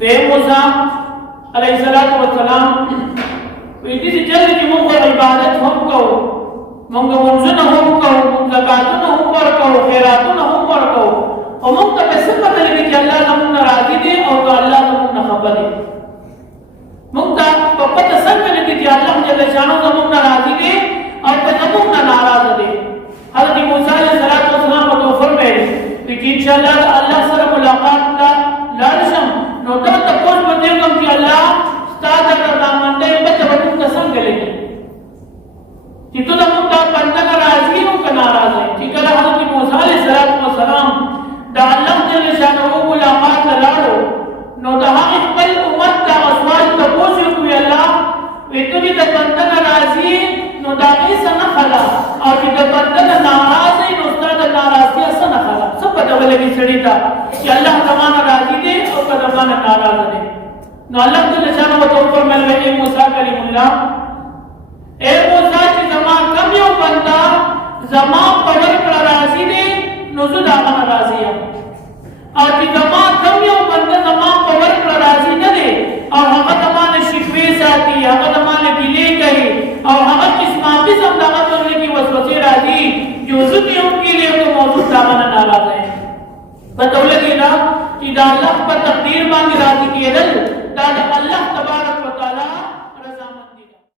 पे मूसा अलैहिस्सलातु वस्सलाम इति से जल्द कि मुंग इबादत हम को मुंग मुंजन हम को मुंग ज़कातन हम पर को खैरातन हम पर को और मुंग तो कैसे पता लगे कि अल्लाह नमुन राजी दे और अल्लाह नमुन खबर दे मुंग तो पता सब लगे कि अल्लाह जल्ल शानो नमुन राजी दे और नमुन नाराज दे हज़रत मूसा अलैहिस्सलातु वस्सलाम को फरमाए कि इंशाअल्लाह अल्लाह से मुलाकात का लालशम नो तो तपोस बदेगम कि अल्लाह स्टार्ट करना मंडे बच्चे बच्चों का संग लेंगे itu dah mudah pandangan razi ke naraz है jika हज़रत मूसा अलैहिस्सलाम दा अल्लाह जल्ल शानहु मुलाकात लाड़ो नो दा इकबल उम्मत का असवाल तपोस को अल्लाह itu di pandangan razi नो दा ऐसा न खला और di pandangan नाराज है नो स्टार्ट नाराज के ऐसा न खला सब पता लगी सड़ी था कि अल्लाह तमाना राजी दे और तमाना नाराज दे नो अल्लाह जल्ल शानहु तौफर मिल रहे मूसा कलीमुल्लाह ए मूसा की जमा कमियों बंदा जमा पढ़र कर राजी ने नुजुद आना राजी है और की जमा कमियों बंदा जमा पढ़र कर राजी न दे और हम तमाने शिकवे साथी हम तमाने दिले गए और हम किस्मा भी समझाना करने की वसवसे राजी जो जुतियों के लिए तो मौजूद दामन नाराज है बतौले की ना कि अल्लाह पर तकदीर मांग राजी की अदल अल्लाह तबारक व तआला